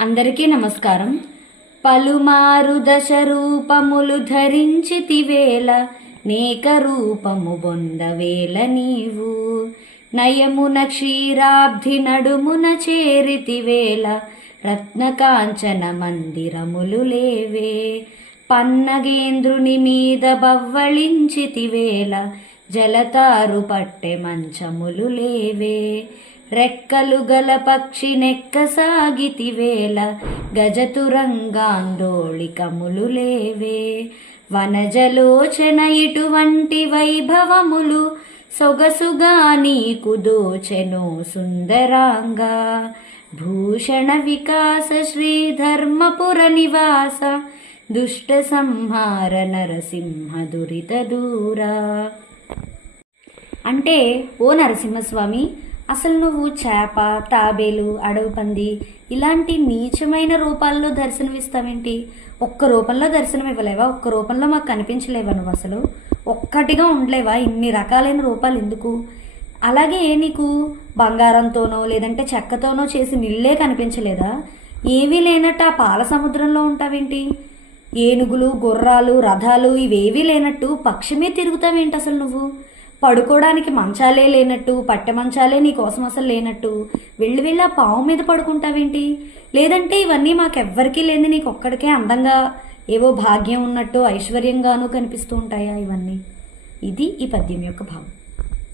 అందరికీ నమస్కారం. పలుమారు దశ రూపములు ధరించితివేల నేక రూపము బొందవేల నీవు. నయమున క్షీరాబ్ధి నడుమున చేరితివేల రత్నకాంచన మందిరములు లేవే. పన్నగేంద్రుని మీద బవ్వళించితివేల జలతారు పట్టె మంచములు లేవే. రెక్కలు గల పక్షి నెక్కసాగితివేల గజతురంగాందోళికములు లేవే. వనజలోచన ఇటువంటి వైభవములు సొగసుగా నీకు దోచెను సుందరాంగా. భూషణ వికాస శ్రీధర్మపుర నివాస దుష్ట సంహార నరసింహ దురిత దూరా. అంటే ఓ నరసింహస్వామి అసలు నువ్వు చేప తాబేలు అడవి పంది ఇలాంటి నీచమైన రూపాల్లో దర్శనమిస్తావేంటి? ఒక్క రూపంలో దర్శనం ఇవ్వలేవా ఒక్క రూపంలో మాకు కనిపించలేవా నువ్వు అసలు? ఒక్కటిగా ఉండలేవా? ఇన్ని రకాలైన రూపాలు ఎందుకు? అలాగే నీకు బంగారంతోనో లేదంటే చెక్కతోనో చేసి నిల్లే కనిపించలేదా? ఏవీ లేనట్టు ఆ పాల సముద్రంలో ఉంటావేంటి? ఏనుగులు గుర్రాలు రథాలు ఇవేవీ లేనట్టు పక్షమే తిరుగుతావేంటి అసలు నువ్వు? పడుకోవడానికి మంచాలే లేనట్టు పట్టె మంచాలే నీ కోసం అసలు లేనట్టు. వెళ్ళి వెళ్ళి ఆ పావు మీద పడుకుంటావేంటి? లేదంటే ఇవన్నీ మాకెవ్వరికీ లేని నీకు ఒక్కడికే అందంగా ఏవో భాగ్యం ఉన్నట్టు ఐశ్వర్యంగానూ కనిపిస్తూ ఉంటాయా ఇవన్నీ? ఇది ఈ పద్యం యొక్క భావం.